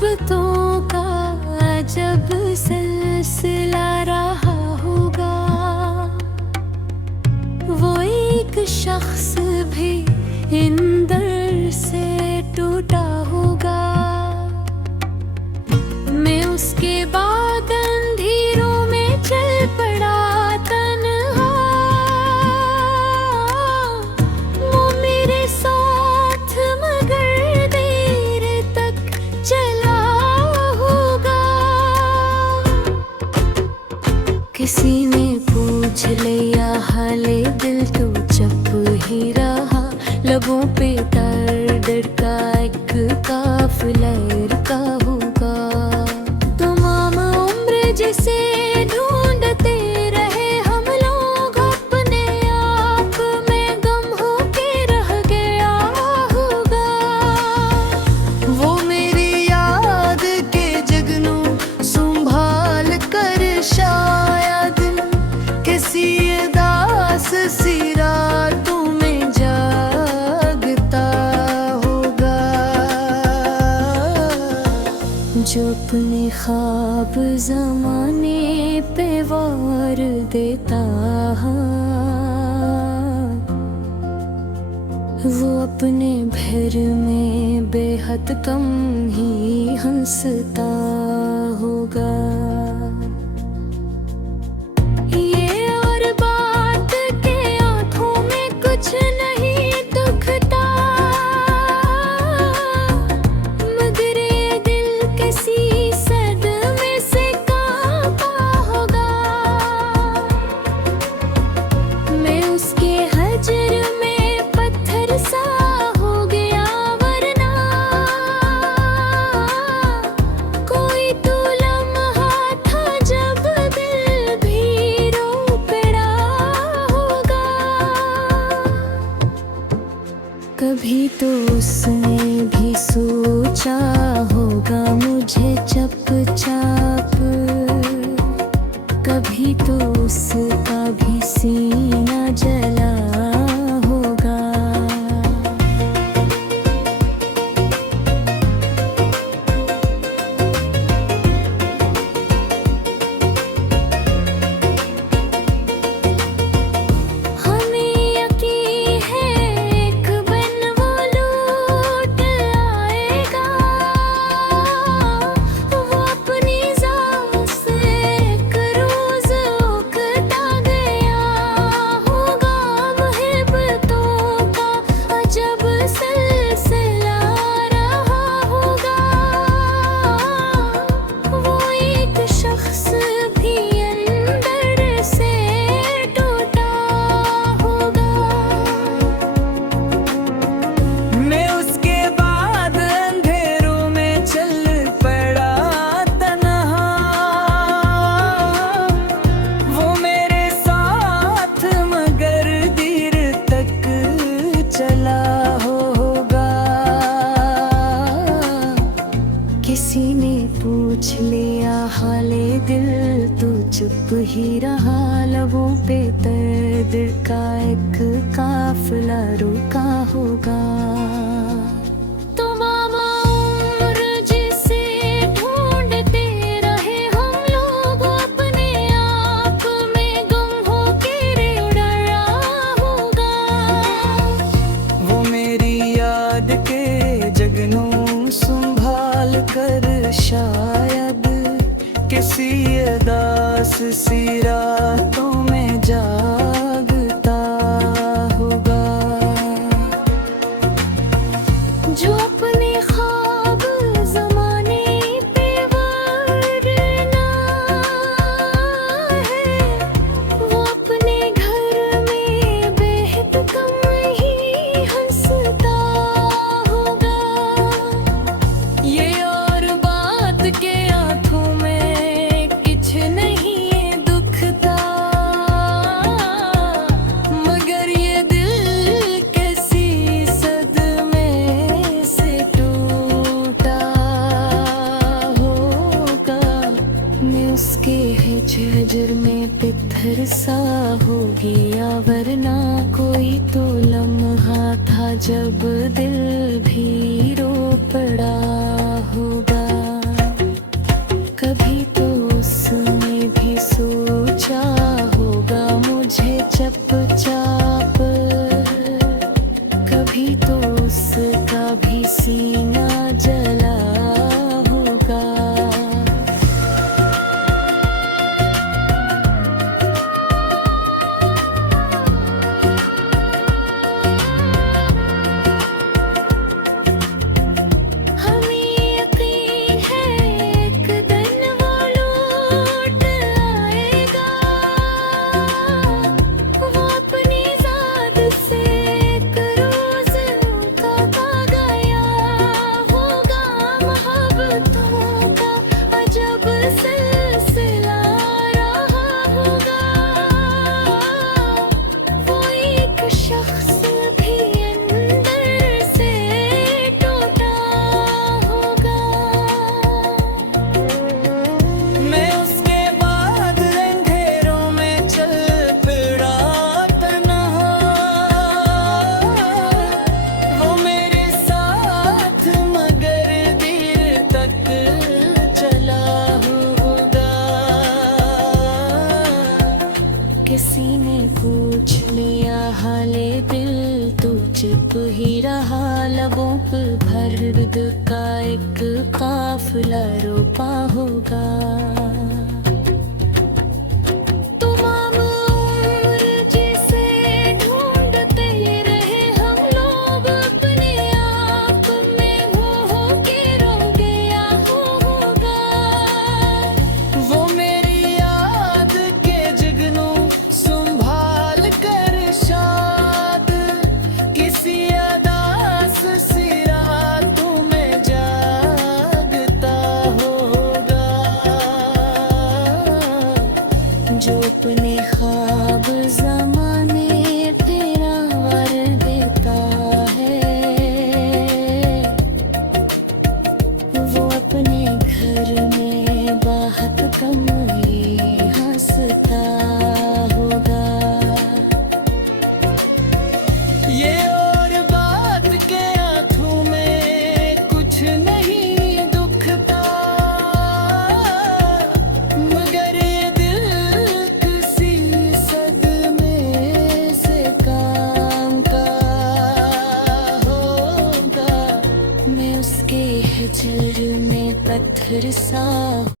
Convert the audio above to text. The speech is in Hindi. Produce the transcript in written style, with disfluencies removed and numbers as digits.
मोहब्बतों का जब सिलसिला रहा होगा, वो एक शख्स भी इन दर से टूटा होगा। मैं उसके बाद अंधेरों में चल पड़ा तन्हा, वो मेरे साथ मगर देर तक चला होगा। किसी ने पूछ लिया हाले दिल तो चुप ही रहा, लबों पे दर्द का एक काफिला का होगा। तमाम उम्र जिसे ढूंढते रहे हम लोग, अपने आप में गम होके रह गया होगा। वो मेरी याद के जगनों संभाल कर शायद किसी उदास सी रातों में जागता होगा। जो अपने ख्वाब ज़माने पे वार देता है, वो अपने भर में बेहद कम ही हंसता होगा। ये और बात के आंखों में कुछ नहीं दुखता, मगर ये दिल किसी सदमे से कांपा होगा। मैं उसके हजर में पत्थर सा हो गया, वरना कोई तो लम्हा था जब दिल भी रो पड़ा होगा। कभी तो उसने भी सोचा होगा मुझे चुपचाप, कभी तो उसका भी सीना जला होगा। हमें यकीन है एक दिन वो लौट आएगा, वो अपनी जात से एक रोज उकता गया होगा। मोहब्बतों का अजब सिलसिला रहा होगा, वो एक शख्स भी अंदर से टूटा होगा। मैं उसके बाद अंधेरों में चल पड़ा तन्हा, वो मेरे साथ मगर देर तक चला होगा। किसी ने पूछ लिया हाले दिल तो चुप ही रहा, लबों पे दर्द का एक काफिला रुका होगा। तमाम उम्र जिसे ढूंढते रहे हम लोग, अपने आप में गुम होके उड़ा होगा। वो मेरी याद के जगनों संभाल कर शायद किसी उदास सी रातों में जागता होगा। जो अपने ख्वाब ज़माने पे वरना है, वो अपने घर में बेहद कम ही हंसता होगा। ये और बात के आंखों में कुछ नहीं दुखता, मगर ये दिल किसी सदमे से टूटा होगा। मैं उसके हिजर में पत्थर सा हो गया, वरना कोई तो लम्हा था जब दिल भी रो पड़ा होगा। कभी तो उसने भी सोचा होगा मुझे चुपचाप, कभी तो उसका भी सीना जला होगा। हमें यकीन है एक दिन वो लौट आएगा, वो अपनी ज़ात से एक रोज़ उनका पा गया होगा। मोहब्बतों का अजब सिलसिला रहा होगा, वो एक शख्स भी अंदर से टूटा होगा। मैं उसके बाद अंधेरों में चल पड़ा तन्हा, वो मेरे साथ मगर देर तक चला होगा। किसी ने पूछ लिया हाले दिल, तू चुप ही रहा। लबों पे भर्द का एक काफिला रोपा